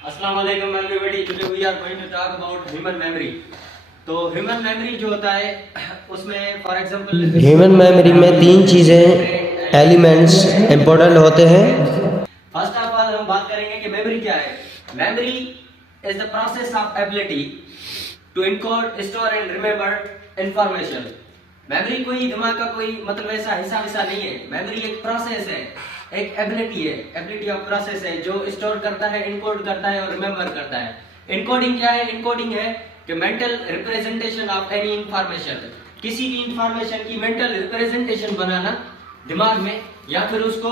Assalamualaikum everybody. Today we are going to talk about human memory. तो human memory जो होता है उसमें फॉर एग्जांपल ह्यूमन मेमोरी में तीन चीज़ें एलिमेंट्स इम्पोर्टेंट होते हैं। फर्स्ट ऑफ ऑल हम बात करेंगे कि मेमोरी क्या है। Memory is the process of ability to encode, store and remember information. Memory कोई दिमाग का कोई मतलब ऐसा हिस्सा नहीं है। मेमोरी एक प्रोसेस है, एक एबिलिटी है, एबिलिटी ऑफ प्रोसेस है जो स्टोर करता है, इनकोड करता है और रिमेंबर करता है। इनकोडिंग क्या है? इनकोडिंग है कि mental representation of any information, किसी भी इंफॉर्मेशन की मेंटल रिप्रेजेंटेशन बनाना दिमाग में, या फिर उसको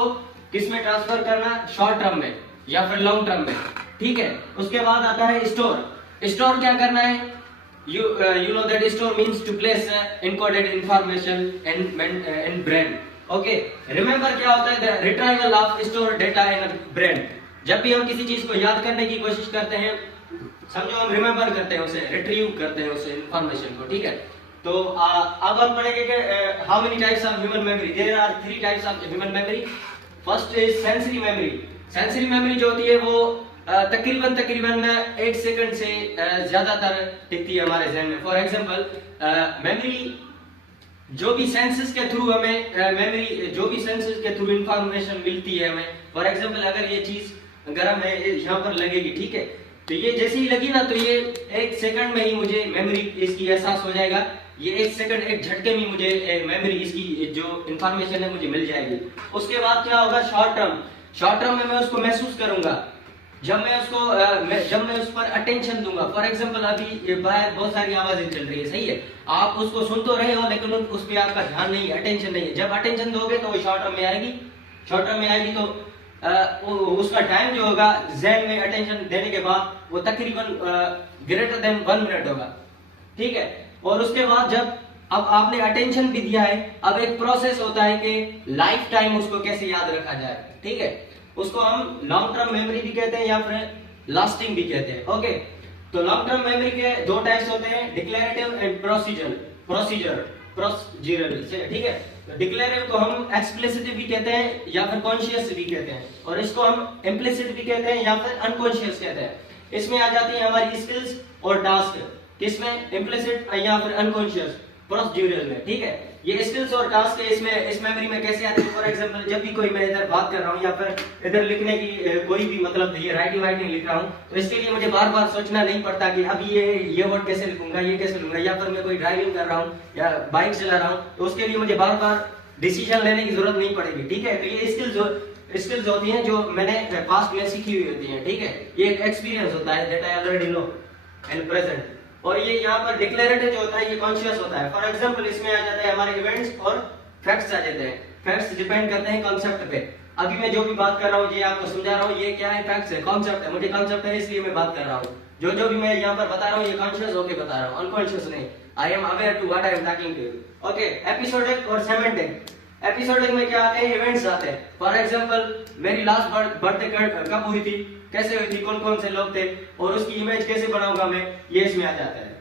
किस में ट्रांसफर करना, शॉर्ट टर्म में या फिर लॉन्ग टर्म में। ठीक है, उसके बाद आता है स्टोर। स्टोर क्या करना है? you know that store means to place encoded information in brain. Okay, remember क्या होता है? the retrieval of stored data in a brain. जब भी हम किसी चीज को याद करने की कोशिश करते हैं, समझो हम रिमेंबर करते हैं उसे, रिट्रीव करते हैं उसे इंफॉर्मेशन को। ठीक है, तो अब हम पढ़ेंगे कि how many types of human memory. There are 3 types of human memory. First is sensory memory. Sensory memory जो होती है वो तकरीबन 1 सेकंड से ज्यादातर टिकती है हमारे जहन में। फॉर एग्जांपल मेमोरी जो भी सेंसेस के थ्रू हमें मेमोरी जो भी सेंसेस के थ्रू इंफॉर्मेशन मिलती है हमें। फॉर एग्जांपल अगर ये चीज गर्म है, यहाँ पर लगेगी, ठीक है, तो ये जैसे ही लगी ना तो ये 1 सेकंड में ही मुझे मेमोरी इसकी एहसास हो जाएगा। ये 1 सेकंड, एक झटके में मुझे मेमोरी इसकी जो इंफॉर्मेशन है मुझे मिल जाएगी। उसके बाद क्या होगा? Short term. शॉर्ट टर्म में मैं उसको महसूस करूंगा जब मैं उस पर अटेंशन दूंगा। फॉर एग्जांपल अभी बाहर बहुत सारी आवाजें चल रही है, सही है, आप उसको सुन तो रहे हो लेकिन उस पर आपका ध्यान नहीं है, अटेंशन नहीं है। जब अटेंशन दोगे तो वो शॉर्ट टर्म में आएगी। शॉर्ट टर्म में आएगी तो उसका टाइम जो होगा ज़हन में अटेंशन देने के बाद वो तकरीबन ग्रेटर देन 1 मिनट होगा। ठीक है, और उसके बाद जब अब आपने अटेंशन भी दिया है, अब एक प्रोसेस होता है कि लाइफ टाइम उसको कैसे याद रखा जाए। ठीक है, उसको हम लॉन्ग टर्म मेमोरी भी कहते हैं या फिर लास्टिंग भी कहते हैं। ओके, तो लॉन्ग टर्म मेमोरी के 2 टाइप्स होते हैं, डिक्लेरेटिव एंड प्रोसीजरल से। ठीक है, तो डिक्लेरेटिव को हम एक्सप्लिसिट भी कहते हैं या फिर कॉन्शियस भी कहते हैं, और इसको हम इम्प्लिसिट भी कहते हैं या फिर अनकॉन्शियस कहते हैं। इसमें आ जाती है हमारी स्किल्स और टास्क, किसमें? इम्प्लिसिट या फिर अनकॉन्शियस प्रोसीजरल में। ठीक है, ये स्किल्स और टास्क इसमें इस मेमोरी में कैसे आती है? फॉर एग्जांपल जब भी कोई मैं इधर बात कर रहा हूँ या फिर इधर लिखने की कोई भी मतलब ये राइटिंग लिख रहा हूँ, तो इसके लिए मुझे बार बार सोचना नहीं पड़ता कि अभी ये वर्ड कैसे लिखूंगा, ये कैसे लूंगा, या फिर मैं कोई ड्राइविंग कर रहा हूँ या बाइक चला रहा हूँ, तो उसके लिए मुझे बार बार डिसीजन लेने की जरूरत नहीं पड़ेगी। ठीक है, तो ये स्किल्स होती हैं जो मैंने पास्ट में सीखी हुई होती हैं। ठीक है, ये एक एक्सपीरियंस होता है that I already know and present. और ये यहाँ पर डिक्लेरेटिव जो होता है ये कॉन्शियस होता है। फॉर एग्जांपल इसमें आ जाता है हमारे इवेंट्स और फैक्ट्स आ जाते हैं। फैक्ट्स डिपेंड करते हैं कॉन्सेप्ट पे। अभी मैं जो भी बात कर रहा हूँ ये आपको समझा रहा हूँ, ये क्या है? फैक्ट्स है, कॉन्सेप्ट है। मुझे कॉन्सेप्ट है इसलिए मैं बात कर रहा हूँ। जो भी मैं यहाँ पर बता रहा हूँ ये कॉन्शियस होके बता रहा हूँ, अनकॉन्शियस नहीं। I am aware to what I am talking to you. Okay, episodic और सेमेंटिक। एपिसोडिक में क्या आते हैं? इवेंट्स आते हैं। फॉर एग्जांपल मेरी लास्ट बर्थडे कब हुई थी, कैसे हुई थी, कौन कौन से लोग थे, और उसकी इमेज कैसे बनाऊंगा मैं, ये इसमें आ जाता है।